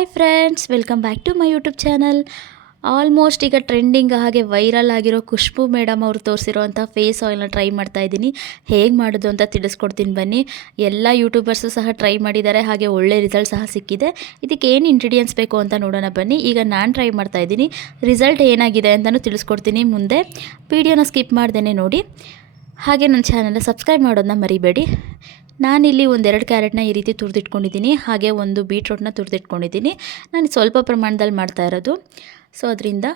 Hi friends welcome back to my YouTube channel almost ಈಗ trending ಹಾಗೆ viral ಆಗಿರೋ Khushbu madam ಅವರು ತೋರಿಸಿರೋವಂಥ ಫೇಸ್ ಆಯಿಲ್ನ ಟ್ರೈ ಮಾಡ್ತಾ ಇದ್ದೀನಿ. ಹೇಗೆ ಮಾಡೋದು ಅಂತ ತಿಳಿಸ್ಕೊಡ್ತೀನಿ ಬನ್ನಿ. ಎಲ್ಲ ಯೂಟ್ಯೂಬರ್ಸು ಸಹ ಟ್ರೈ ಮಾಡಿದ್ದಾರೆ, ಹಾಗೆ ಒಳ್ಳೆ ರಿಸಲ್ಟ್ ಸಹ ಸಿಕ್ಕಿದೆ. ಇದಕ್ಕೆ ಏನು ಇಂಗ್ರೀಡಿಯೆಂಟ್ಸ್ ಬೇಕು ಅಂತ ನೋಡೋಣ ಬನ್ನಿ. ಈಗ ನಾನು ಟ್ರೈ ಮಾಡ್ತಾ ಇದ್ದೀನಿ. ರಿಸಲ್ಟ್ ಏನಾಗಿದೆ ಅಂತಲೂ ತಿಳಿಸ್ಕೊಡ್ತೀನಿ ಮುಂದೆ. ವಿಡಿಯೋನ ಸ್ಕಿಪ್ ಮಾಡ್ದೇ ನೋಡಿ. ಹಾಗೆ ನನ್ನ ಚಾನಲ್ನ ಸಬ್ಸ್ಕ್ರೈಬ್ ಮಾಡೋದನ್ನ ಮರಿಬೇಡಿ. ನಾನಿಲ್ಲಿ ಒಂದೆರಡು ಕ್ಯಾರೆಟ್ನ ಈ ರೀತಿ ತುರಿದಿಟ್ಕೊಂಡಿದ್ದೀನಿ. ಹಾಗೆ ಒಂದು ಬೀಟ್ರೋಟ್ನ ತುರಿದಿಟ್ಕೊಂಡಿದ್ದೀನಿ. ನಾನು ಸ್ವಲ್ಪ ಪ್ರಮಾಣದಲ್ಲಿ ಮಾಡ್ತಾ ಇರೋದು. ಸೊ ಅದರಿಂದ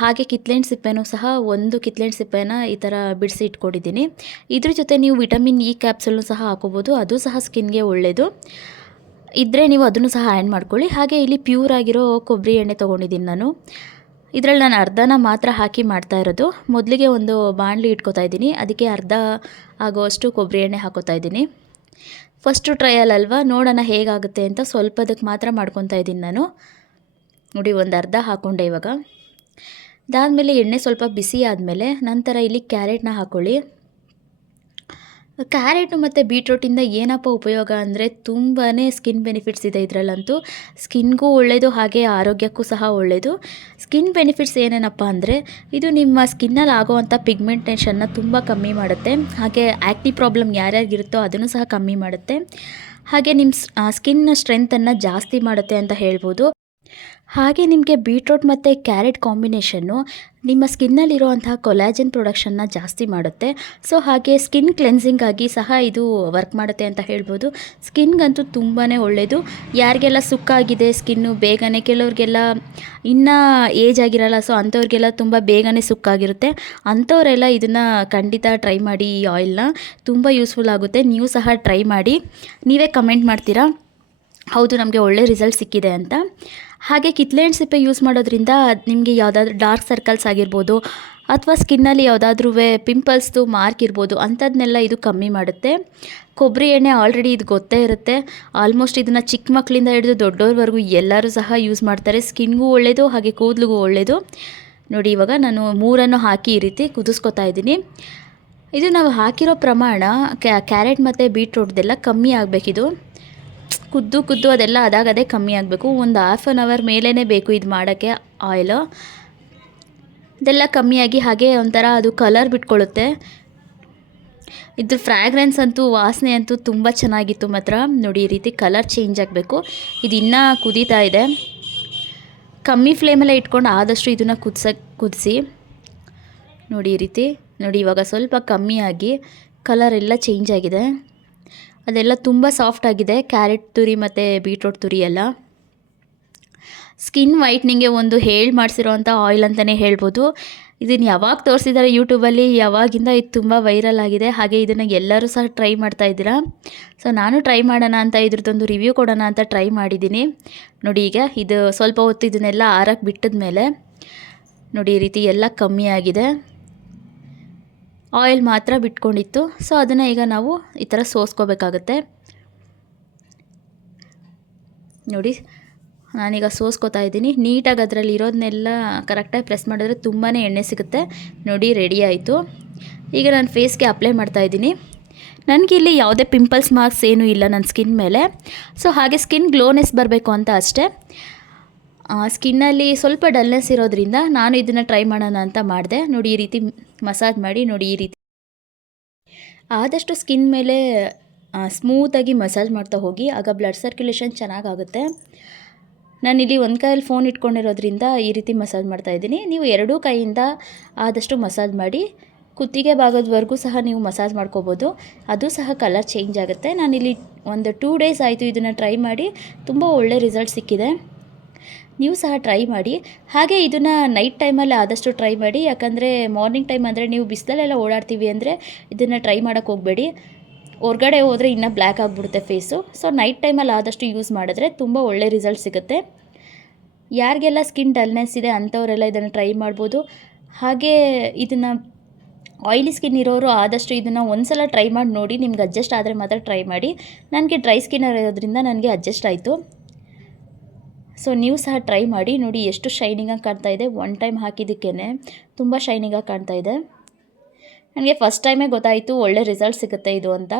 ಹಾಗೆ ಕಿತ್ಲೆಹಣ್ಣು ಸಿಪ್ಪೆನೂ ಸಹ ಒಂದು ಕಿತ್ಲೆಹಣ್ಣು ಸಿಪ್ಪೆನ ಈ ಥರ ಬಿಡಿಸಿ ಇಟ್ಕೊಂಡಿದ್ದೀನಿ. ಇದ್ರ ಜೊತೆ ನೀವು ವಿಟಮಿನ್ ಇ ಕ್ಯಾಪ್ಸೂಲ್ನು ಸಹ ಹಾಕೋಬೋದು. ಅದು ಸಹ ಸ್ಕಿನ್ಗೆ ಒಳ್ಳೆಯದು ಇದ್ದರೆ ನೀವು ಅದನ್ನು ಸಹ ಆ್ಯಡ್ ಮಾಡ್ಕೊಳ್ಳಿ. ಹಾಗೆ ಇಲ್ಲಿ ಪ್ಯೂರ್ ಆಗಿರೋ ಕೊಬ್ಬರಿ ಎಣ್ಣೆ ತೊಗೊಂಡಿದ್ದೀನಿ ನಾನು. ಇದರಲ್ಲಿ ನಾನು ಅರ್ಧನ ಮಾತ್ರ ಹಾಕಿ ಮಾಡ್ತಾ ಇರೋದು. ಮೊದಲಿಗೆ ಒಂದು ಬಾಣಲಿ ಇಟ್ಕೊತಾ ಇದ್ದೀನಿ. ಅದಕ್ಕೆ ಅರ್ಧ ಆಗೋವಷ್ಟು ಕೊಬ್ಬರಿ ಎಣ್ಣೆ ಹಾಕೋತಾ ಇದ್ದೀನಿ. ಫಸ್ಟು ಟ್ರಯಲ್ ಅಲ್ವಾ? ನೋಡೋಣ ಹೇಗಾಗುತ್ತೆ ಅಂತ ಸ್ವಲ್ಪದಕ್ಕೆ ಮಾತ್ರ ಮಾಡ್ಕೊತಾ ಇದ್ದೀನಿ ನಾನು. ನೋಡಿ, ಒಂದು ಅರ್ಧ ಹಾಕ್ಕೊಂಡೆ ಇವಾಗ. ಅದಾದಮೇಲೆ ಎಣ್ಣೆ ಸ್ವಲ್ಪ ಬಿಸಿ ಆದಮೇಲೆ ನಂತರ ಇಲ್ಲಿ ಕ್ಯಾರೆಟ್ನ ಹಾಕ್ಕೊಳ್ಳಿ ಕ್ಯಾರೆಟು ಮತ್ತು ಬೀಟ್ರೋಟಿಂದ ಏನಪ್ಪ ಉಪಯೋಗ ಅಂದರೆ ತುಂಬಾ ಸ್ಕಿನ್ ಬೆನಿಫಿಟ್ಸ್ ಇದೆ ಇದರಲ್ಲಂತೂ. ಸ್ಕಿನ್ಗೂ ಒಳ್ಳೆಯದು ಹಾಗೆ ಆರೋಗ್ಯಕ್ಕೂ ಸಹ ಒಳ್ಳೆಯದು ಸ್ಕಿನ್ ಬೆನಿಫಿಟ್ಸ್ ಏನೇನಪ್ಪ ಅಂದರೆ, ಇದು ನಿಮ್ಮ ಸ್ಕಿನ್ನಲ್ಲಿ ಆಗೋವಂಥ ಪಿಗ್ಮೆಂಟೇಷನ್ನ ತುಂಬ ಕಮ್ಮಿ ಮಾಡುತ್ತೆ. ಹಾಗೆ ಆ್ಯಕ್ಟಿ ಪ್ರಾಬ್ಲಮ್ ಯಾರ್ಯಾರಿಗಿರುತ್ತೋ ಅದನ್ನು ಸಹ ಕಮ್ಮಿ ಮಾಡುತ್ತೆ. ಹಾಗೆ ನಿಮ್ಮ ಸ್ಕಿನ್ ಸ್ಟ್ರೆಂತನ್ನು ಜಾಸ್ತಿ ಮಾಡುತ್ತೆ ಅಂತ ಹೇಳ್ಬೋದು. ಹಾಗೆ ನಿಮಗೆ ಬೀಟ್ರೋಟ್ ಮತ್ತು ಕ್ಯಾರೆಟ್ ಕಾಂಬಿನೇಷನ್ನು ನಿಮ್ಮ ಸ್ಕಿನ್ನಲ್ಲಿರುವಂತಹ ಕೊಲಾಜನ್ ಪ್ರೊಡಕ್ಷನ್ನ ಜಾಸ್ತಿ ಮಾಡುತ್ತೆ. ಸೊ ಹಾಗೆ ಸ್ಕಿನ್ ಕ್ಲೆನ್ಸಿಂಗಾಗಿ ಸಹ ಇದು ವರ್ಕ್ ಮಾಡುತ್ತೆ ಅಂತ ಹೇಳ್ಬೋದು. ಸ್ಕಿನ್ಗಂತೂ ತುಂಬಾ ಒಳ್ಳೆಯದು ಯಾರಿಗೆಲ್ಲ ಸುಕ್ಕಾಗಿದೆ ಸ್ಕಿನ್ನು, ಬೇಗನೆ ಕೆಲವ್ರಿಗೆಲ್ಲ ಇನ್ನೂ ಏಜ್ ಆಗಿರಲ್ಲ, ಸೊ ಅಂಥವ್ರಿಗೆಲ್ಲ ತುಂಬ ಬೇಗನೆ ಸುಕ್ಕಾಗಿರುತ್ತೆ ಅಂಥವರೆಲ್ಲ ಇದನ್ನು ಖಂಡಿತ ಟ್ರೈ ಮಾಡಿ ಈ ಆಯಿಲ್ನ. ತುಂಬ ಯೂಸ್ಫುಲ್ ಆಗುತ್ತೆ. ನೀವು ಸಹ ಟ್ರೈ ಮಾಡಿ. ನೀವೇ ಕಮೆಂಟ್ ಮಾಡ್ತೀರಾ? ಹೌದು, ನಮಗೆ ಒಳ್ಳೆ ರಿಸಲ್ಟ್ ಸಿಕ್ಕಿದೆ ಅಂತ. ಹಾಗೆ ಕಿತ್ಲೆಹಣ್ಣು ಸಿಪ್ಪೆ ಯೂಸ್ ಮಾಡೋದ್ರಿಂದ ನಿಮಗೆ ಯಾವುದಾದ್ರೂ ಡಾರ್ಕ್ ಸರ್ಕಲ್ಸ್ ಆಗಿರ್ಬೋದು ಅಥವಾ ಸ್ಕಿನ್ನಲ್ಲಿ ಯಾವುದಾದ್ರೂ ಪಿಂಪಲ್ಸ್ದು ಮಾರ್ಕ್ ಇರ್ಬೋದು ಅಂಥದ್ದನ್ನೆಲ್ಲ ಇದು ಕಮ್ಮಿ ಮಾಡುತ್ತೆ. ಕೊಬ್ಬರಿ ಎಣ್ಣೆ ಆಲ್ರೆಡಿ ಇದು ಗೊತ್ತೇ ಇರುತ್ತೆ. ಆಲ್ಮೋಸ್ಟ್ ಇದನ್ನು ಚಿಕ್ಕ ಮಕ್ಕಳಿಂದ ಹಿಡಿದು ದೊಡ್ಡವ್ರವರೆಗೂ ಎಲ್ಲರೂ ಸಹ ಯೂಸ್ ಮಾಡ್ತಾರೆ. ಸ್ಕಿನ್ಗೂ ಒಳ್ಳೆಯದು ಹಾಗೆ ಕೂದಲಿಗೂ ಒಳ್ಳೆಯದು ನೋಡಿ ಇವಾಗ ನಾನು ಮೂರನ್ನು ಹಾಕಿ ಈ ರೀತಿ ಕುದಿಸ್ಕೊತಾ ಇದ್ದೀನಿ. ಇದು ನಾವು ಹಾಕಿರೋ ಪ್ರಮಾಣ ಕ್ಯಾರೆಟ್ ಮತ್ತು ಬೀಟ್ರೂಟ್ದೆಲ್ಲ ಕಮ್ಮಿ ಆಗಬೇಕಿದು. ಕುದ್ದು ಕುದ್ದು ಅದೆಲ್ಲ ಅದಾಗದೇ ಕಮ್ಮಿ ಆಗಬೇಕು. ಒಂದು ಹಾಫ್ ಆನ್ ಅವರ್ ಮೇಲೇ ಬೇಕು ಇದು ಮಾಡೋಕ್ಕೆ ಆಯಿಲು ಇದೆಲ್ಲ ಕಮ್ಮಿಯಾಗಿ ಹಾಗೆ ಒಂಥರ ಅದು ಕಲರ್ ಬಿಟ್ಕೊಳ್ಳುತ್ತೆ. ಇದು ಫ್ರ್ಯಾಗ್ರೆನ್ಸ್ ಅಂತೂ, ವಾಸನೆ ಅಂತೂ ತುಂಬ ಚೆನ್ನಾಗಿತ್ತು ಮಾತ್ರ. ನೋಡಿ, ಈ ರೀತಿ ಕಲರ್ ಚೇಂಜ್ ಆಗಬೇಕು. ಇದು ಇನ್ನೂ ಕುದೀತಾ ಇದೆ. ಕಮ್ಮಿ ಫ್ಲೇಮಲ್ಲೇ ಇಟ್ಕೊಂಡು ಆದಷ್ಟು ಇದನ್ನು ಕುದಿಸ, ಕುದಿಸಿ. ನೋಡಿ, ಈ ರೀತಿ. ನೋಡಿ, ಇವಾಗ ಸ್ವಲ್ಪ ಕಮ್ಮಿಯಾಗಿ ಕಲರ್ ಎಲ್ಲ ಚೇಂಜ್ ಆಗಿದೆ. ಅದೆಲ್ಲ ತುಂಬ ಸಾಫ್ಟ್ ಆಗಿದೆ. ಕ್ಯಾರೆಟ್ ತುರಿ ಮತ್ತು ಬೀಟ್ರೋಟ್ ತುರಿ ಎಲ್ಲ. ಸ್ಕಿನ್ ವೈಟ್ನಿಂಗೆ ಒಂದು ಹೇಳಿ ಮಾಡಿಸಿರೋವಂಥ ಆಯಿಲ್ ಅಂತಲೇ ಹೇಳ್ಬೋದು. ಇದನ್ನು ಯಾವಾಗ ತೋರಿಸಿದ್ದಾರೆ ಯೂಟ್ಯೂಬಲ್ಲಿ ಯಾವಾಗಿಂದ ಇದು ತುಂಬ ವೈರಲ್ ಆಗಿದೆ, ಹಾಗೆ ಇದನ್ನು ಎಲ್ಲರೂ ಸಹ ಟ್ರೈ ಮಾಡ್ತಾ ಇದ್ದೀರಾ? ಸೊ ನಾನು ಟ್ರೈ ಮಾಡೋಣ ಅಂತ ಇದ್ರದ್ದೊಂದು ರಿವ್ಯೂ ಕೊಡೋಣ ಅಂತ ಟ್ರೈ ಮಾಡಿದ್ದೀನಿ. ನೋಡಿ ಈಗ, ಇದು ಸ್ವಲ್ಪ ಹೊತ್ತು ಇದನ್ನೆಲ್ಲ ಆರಕ್ಕೆ ಬಿಟ್ಟದ ಮೇಲೆ ನೋಡಿ ಈ ರೀತಿ ಎಲ್ಲ ಕಮ್ಮಿ ಆಗಿದೆ. ಆಯಿಲ್ ಮಾತ್ರ ಬಿಟ್ಕೊಂಡಿತ್ತು. ಸೊ, ಅದನ್ನು ಈಗ ನಾವು ಈ ಥರ ಸೋಸ್ಕೋಬೇಕಾಗತ್ತೆ. ನೋಡಿ, ನಾನೀಗ ಸೋಸ್ಕೋತಾ ಇದ್ದೀನಿ. ನೀಟಾಗಿ ಅದರಲ್ಲಿ ಇರೋದನ್ನೆಲ್ಲ ಕರೆಕ್ಟಾಗಿ ಪ್ರೆಸ್ ಮಾಡಿದ್ರೆ ತುಂಬಾ ಎಣ್ಣೆ ಸಿಗುತ್ತೆ. ನೋಡಿ ರೆಡಿ ಆಯಿತು. ಈಗ ನಾನು ಫೇಸ್ಗೆ ಅಪ್ಲೈ ಮಾಡ್ತಾಯಿದ್ದೀನಿ ನನಗೆ ಇಲ್ಲಿ ಯಾವುದೇ ಪಿಂಪಲ್ಸ್ ಮಾರ್ಕ್ಸ್ ಏನೂ ಇಲ್ಲ ನನ್ನ ಸ್ಕಿನ್ ಮೇಲೆ. ಸೊ ಹಾಗೆ ಸ್ಕಿನ್ ಗ್ಲೋನೆಸ್ ಬರಬೇಕು ಅಂತ ಅಷ್ಟೇ. ಸ್ಕಿನ್ನಲ್ಲಿ ಸ್ವಲ್ಪ ಡಲ್ನೆಸ್ ಇರೋದ್ರಿಂದ ನಾನು ಇದನ್ನು ಟ್ರೈ ಮಾಡೋಣ ಅಂತ ಮಾಡಿದೆ. ನೋಡಿ, ಈ ರೀತಿ ಮಸಾಜ್ ಮಾಡಿ, ನೋಡಿ, ಈ ರೀತಿ. ಆದಷ್ಟು ಸ್ಕಿನ್ ಮೇಲೆ ಸ್ಮೂತಾಗಿ ಮಸಾಜ್ ಮಾಡ್ತಾ ಹೋಗಿ, ಆಗ ಬ್ಲಡ್ ಸರ್ಕ್ಯುಲೇಷನ್ ಚೆನ್ನಾಗಾಗುತ್ತೆ. ನಾನಿಲ್ಲಿ ಒಂದು ಕೈಯಲ್ಲಿ ಫೋನ್ ಇಟ್ಕೊಂಡಿರೋದ್ರಿಂದ ಈ ರೀತಿ ಮಸಾಜ್ ಮಾಡ್ತಾ ಇದ್ದೀನಿ. ನೀವು ಎರಡೂ ಕೈಯಿಂದ ಆದಷ್ಟು ಮಸಾಜ್ ಮಾಡಿ, ಕುತ್ತಿಗೆ ಭಾಗದವರೆಗೂ ಸಹ ನೀವು ಮಸಾಜ್ ಮಾಡ್ಕೋಬೋದು. ಅದು ಸಹ ಕಲರ್ ಚೇಂಜ್ ಆಗುತ್ತೆ. ನಾನಿಲ್ಲಿ ಒಂದು ಟೂ ಡೇಸ್ ಆಯಿತು ಇದನ್ನು ಟ್ರೈ ಮಾಡಿ, ತುಂಬ ಒಳ್ಳೆ ರಿಸಲ್ಟ್ ಸಿಕ್ಕಿದೆ. ನೀವು ಸಹ ಟ್ರೈ ಮಾಡಿ. ಹಾಗೆ ಇದನ್ನು ನೈಟ್ ಟೈಮಲ್ಲಿ ಆದಷ್ಟು ಟ್ರೈ ಮಾಡಿ. ಯಾಕಂದರೆ ಮಾರ್ನಿಂಗ್ ಟೈಮ್ ಅಂದರೆ ನೀವು ಬಿಸಿಲಲ್ಲೆಲ್ಲ ಓಡಾಡ್ತೀವಿ ಅಂದರೆ ಇದನ್ನು ಟ್ರೈ ಮಾಡೋಕ್ಕೆ ಹೋಗಬೇಡಿ. ಹೊರ್ಗಡೆ ಹೋದರೆ ಇನ್ನೂ ಬ್ಲ್ಯಾಕ್ ಆಗಿಬಿಡುತ್ತೆ ಫೇಸು ಸೊ ನೈಟ್ ಟೈಮಲ್ಲಿ ಆದಷ್ಟು ಯೂಸ್ ಮಾಡಿದ್ರೆ ತುಂಬ ಒಳ್ಳೆ ರಿಸಲ್ಟ್ ಸಿಗುತ್ತೆ. ಯಾರಿಗೆಲ್ಲ ಸ್ಕಿನ್ ಡಲ್ನೆಸ್ ಇದೆ ಅಂಥವರೆಲ್ಲ ಇದನ್ನು ಟ್ರೈ ಮಾಡ್ಬೋದು. ಹಾಗೆ ಇದನ್ನು ಆಯಿಲಿ ಸ್ಕಿನ್ ಇರೋರು ಆದಷ್ಟು ಇದನ್ನು ಒಂದು ಸಲ ಟ್ರೈ ಮಾಡಿ ನೋಡಿ. ನಿಮ್ಗೆ ಅಡ್ಜಸ್ಟ್ ಆದರೆ ಮಾತ್ರ ಟ್ರೈ ಮಾಡಿ. ನನಗೆ ಡ್ರೈ ಸ್ಕಿನ್ ಇರೋದ್ರಿಂದ ನನಗೆ ಅಡ್ಜಸ್ಟ್ ಆಯಿತು. ಸೊ ನೀವು ಸಹ ಟ್ರೈ ಮಾಡಿ, ನೋಡಿ ಎಷ್ಟು ಶೈನಿಂಗಾಗಿ ಕಾಣ್ತಾ ಇದೆ. ಒನ್ ಟೈಮ್ ಹಾಕಿದ್ದಕ್ಕೇ ತುಂಬ ಶೈನಿಂಗಾಗಿ ಕಾಣ್ತಾ ಇದೆ. ನನಗೆ ಫಸ್ಟ್ ಟೈಮೇ ಗೊತ್ತಾಯಿತು, ಒಳ್ಳೆ ರಿಸಲ್ಟ್ ಸಿಗುತ್ತೆ ಇದು ಅಂತ.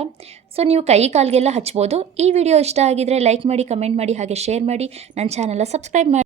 ಸೊ ನೀವು ಕೈ ಕಾಲಿಗೆಲ್ಲ ಹಚ್ಬೋದು. ಈ ವಿಡಿಯೋ ಇಷ್ಟ ಆಗಿದ್ರೆ ಲೈಕ್ ಮಾಡಿ ಕಮೆಂಟ್ ಮಾಡಿ, ಹಾಗೆ ಶೇರ್ ಮಾಡಿ. ನನ್ನ ಚಾನಲ್ನ ಸಬ್ಸ್ಕ್ರೈಬ್ ಮಾಡಿ.